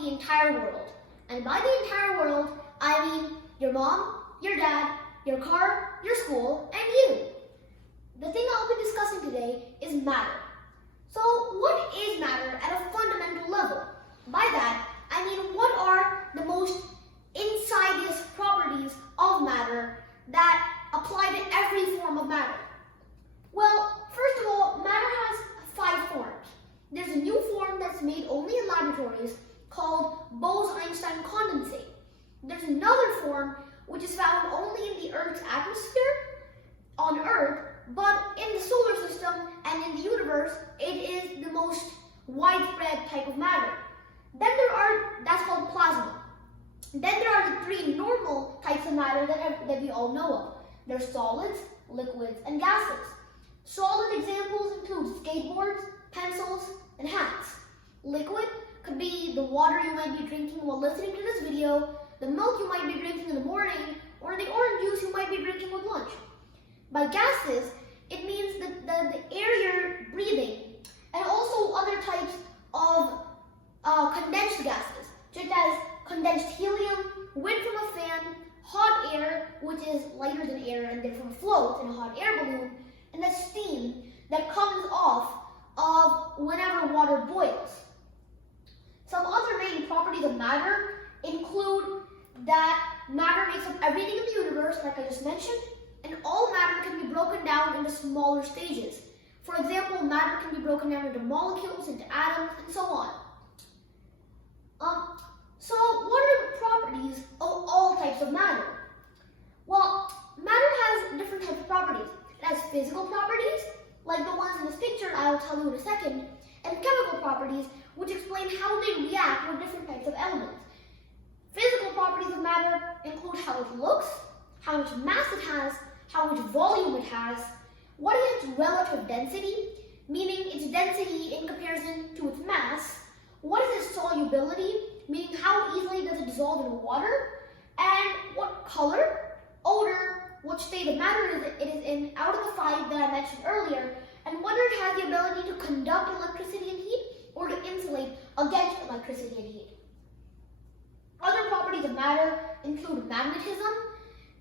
the entire world. And by the entire world, I mean your mom, your dad, your car, your school, and you. The thing I'll be discussing today is matter. So what is matter at a fundamental level? By that, I mean what are the most insidious properties of matter that apply to every form of matter? Well, first of all, matter has 5 forms. There's a new form that's made only in laboratories called Bose-Einstein condensate. There's another form which is found only in the Earth's atmosphere, on Earth, but in the solar system and in the universe, it is the most widespread type of matter. That's called plasma. Then there are the 3 normal types of matter that we all know of. There's solids, liquids, and gases. Solid examples include skateboards, pencils, and hats. Liquid could be the water you might be drinking while listening to this video, the milk you might be drinking in the morning, or the orange juice you might be drinking with lunch. By gases, it means the air you're breathing, and also other types of condensed gases, such as condensed helium, wind from a fan, hot air, which is lighter than air and therefore floats in a hot air balloon, and the steam that comes off of whenever water boils. Some other main properties of matter include that matter makes up everything in the universe, like I just mentioned, and all matter can be broken down into smaller stages. For example, matter can be broken down into molecules, into atoms, and so on. So what are the properties of all types of matter? Well, matter has different types of properties. It has physical properties, like the ones in this picture I'll tell you in a second, and chemical properties, which explain how they react with different types of elements. Physical properties of matter include how it looks, how much mass it has, how much volume it has, what is its relative density, meaning its density in comparison to its mass, what is its solubility, meaning how easily does it dissolve in water, and what color, odor, what state of matter it is in out of the 5 that I mentioned earlier, and whether it has the ability to conduct electricity and heat or to insulate against electricity and heat. Other properties of matter include magnetism,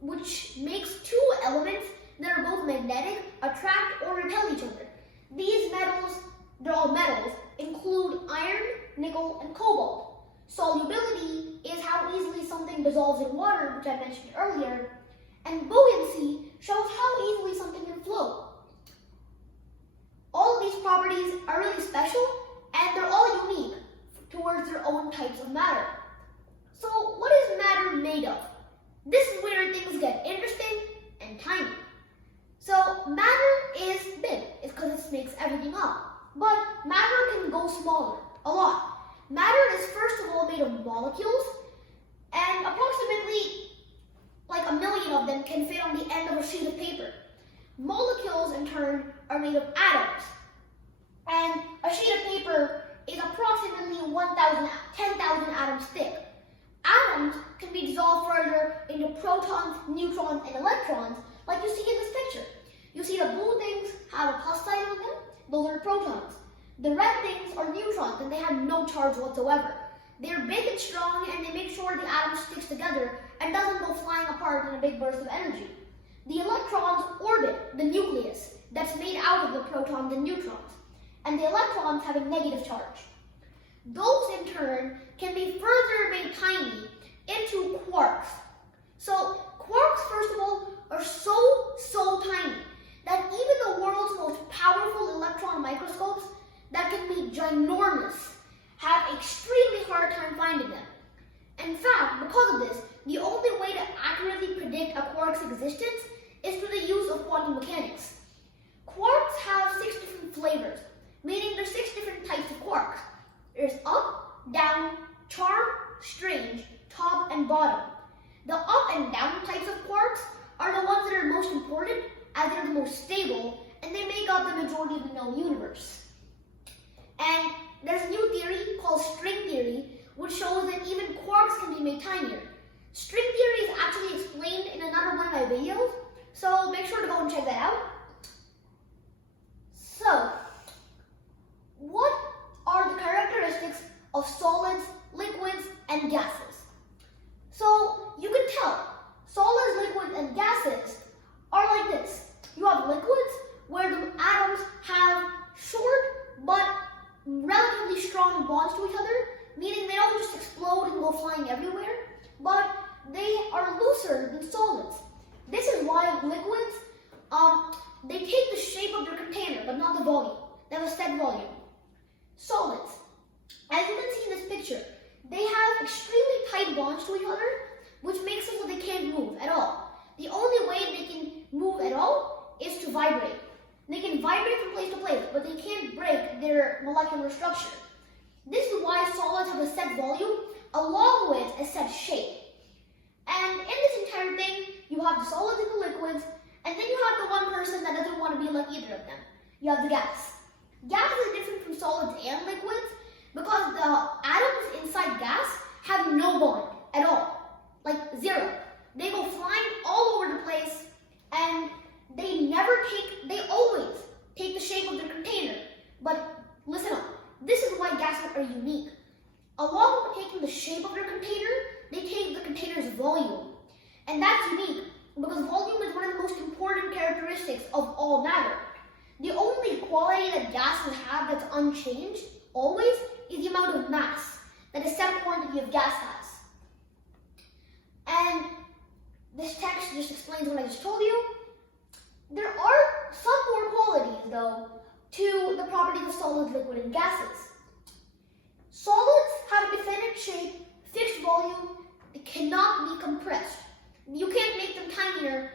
which makes 2 elements that are both magnetic attract or repel each other. These metals, they're all metals, include iron, nickel, and cobalt. Solubility is how easily something dissolves in water, which I mentioned earlier, and buoyancy shows how easily something can float. All of these properties are really special, and they're all unique towards their own types of matter. So what is matter made of? This is where things get interesting and tiny. So matter is big, it's because it makes everything up. But matter can go smaller, a lot. Matter is first of all made of molecules, and approximately like 1 million of them can fit on the end of a sheet of paper. Molecules in turn are made of atoms, and a sheet of paper is approximately 10,000 atoms thick. Atoms can be dissolved further into protons, neutrons, and electrons, like you see in this picture. You see the blue things have a plus sign on them, those are protons. The red things are neutrons, and they have no charge whatsoever. They're big and strong, and they make sure the atom sticks together and doesn't go flying apart in a big burst of energy. The electrons orbit the nucleus that's made out of the protons and neutrons, and the electrons have a negative charge. Those in turn can be further made tiny into quarks. So quarks, first of all, are so tiny that even the world's most powerful electron microscopes that can be ginormous have extremely hard time finding them. In fact, because of this, the only way to accurately predict a quark's existence is through the use of quantum mechanics. Quarks have 6 different flavors, meaning there's 6 different types of quarks. There's up, down, charm, strange, top, and bottom. The up and down types of quarks are the ones that are most important, as they're the most stable, and they make up the majority of the known universe. And there's a new theory called string theory, which shows that even quarks can be made tinier. String theory is actually explained in another one of my videos, so make sure to go and check that out. So, what are the characteristics of solids, liquids, volume. Solids. As you can see in this picture, they have extremely tight bonds to each other, which makes it so they can't move at all. The only way they can move at all is to vibrate. They can vibrate from place to place, but they can't break their molecular structure. This is why solids have a set volume along with a set shape. And in this entire thing, you have the solids and the liquids, and then you have the one person that doesn't want to be like either of them. You have the gas. Gas is different from solids and liquids because the atoms inside gas have no bond at all, like zero. They go flying all over the place, and they always take the shape of their container. But listen up, this is why gases are unique. Along with taking the shape of their container, they take the container's volume. And that's unique because volume is one of the most important characteristics of all matter. The only quality that gases have that's unchanged, always, is the amount of mass that a set quantity of gas has. And this text just explains what I just told you. There are some more qualities, though, to the properties of solids, liquid, and gases. Solids have a definite shape, fixed volume, they cannot be compressed. You can't make them tinier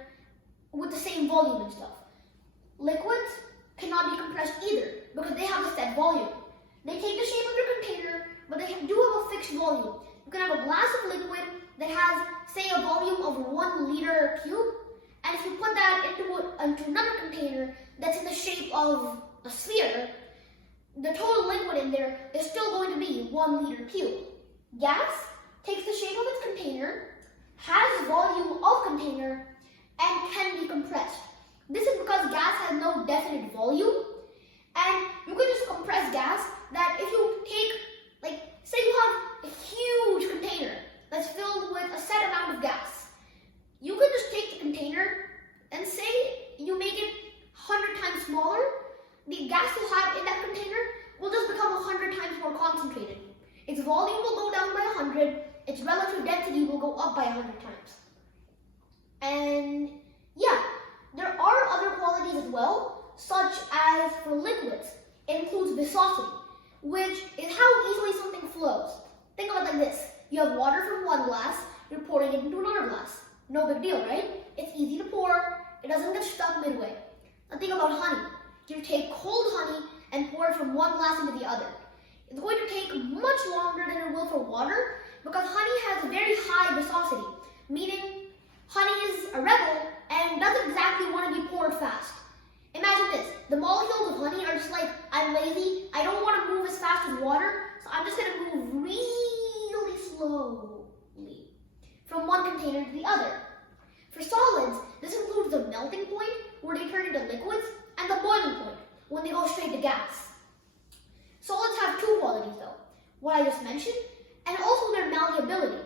with the same volume and stuff. Liquids cannot be compressed either because they have a set volume. They take the shape of their container, but they do have a fixed volume. You can have a glass of liquid that has, say, a volume of 1 liter cube, and if you put that into another container that's in the shape of a sphere, the total liquid in there is still going to be 1 liter cube. Gas takes the shape of its container, has volume of container, and can be compressed. This is because gas has no definite volume, and you can just compress gas that if you take, like, say you have a huge container that's filled with a set amount of gas. You can just take the container and say you make it 100 times smaller. The gas you have in that container will just become 100 times more concentrated. Its volume will go down by 100, its relative density will go up by 100 times. And yeah, there are other qualities as well, such as for liquids, it includes viscosity, which is how easily something flows. Think of it like this. You have water from one glass, you're pouring it into another glass. No big deal, right? It's easy to pour, it doesn't get stuck midway. Now think about honey. You take cold honey and pour it from one glass into the other. It's going to take much longer than it will for water because honey has a very high viscosity, meaning honey is a rebel and doesn't exactly want to be poured fast. Imagine this, the molecules of honey are just like, I'm lazy, I don't want to move as fast as water, so I'm just going to move really slowly from one container to the other. For solids, this includes the melting point, where they turn into liquids, and the boiling point, when they go straight to gas. Solids have two qualities though, what I just mentioned, and also their malleability.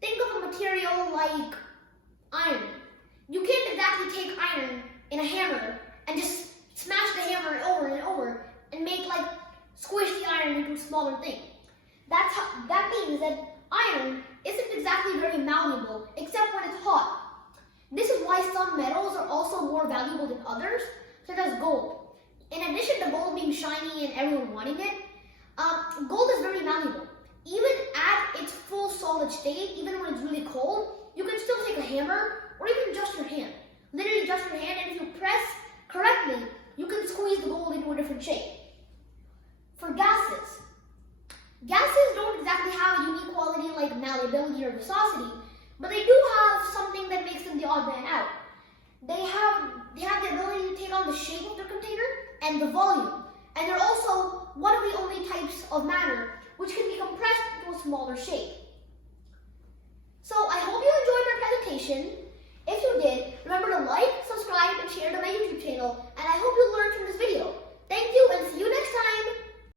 Think of a material like iron. You can't exactly take iron in a hammer and just smash the hammer over and over and make, like, squish the iron into a smaller thing. That means that iron isn't exactly very malleable except when it's hot. This is why some metals are also more valuable than others, such as gold. In addition to gold being shiny and everyone wanting it, gold is very malleable. Even at its full solid state, even when it's really cold, you can still take a hammer or even just your hand. Literally just your hand, and if you press correctly, you can squeeze the gold into a different shape. For gases don't exactly have a unique quality like malleability or viscosity, but they do have something that makes them the odd man out. They have the ability to take on the shape of their container and the volume, and they're also one of the only types of matter which can be compressed into a smaller shape. So I hope you enjoyed my presentation. If you did, remember to like,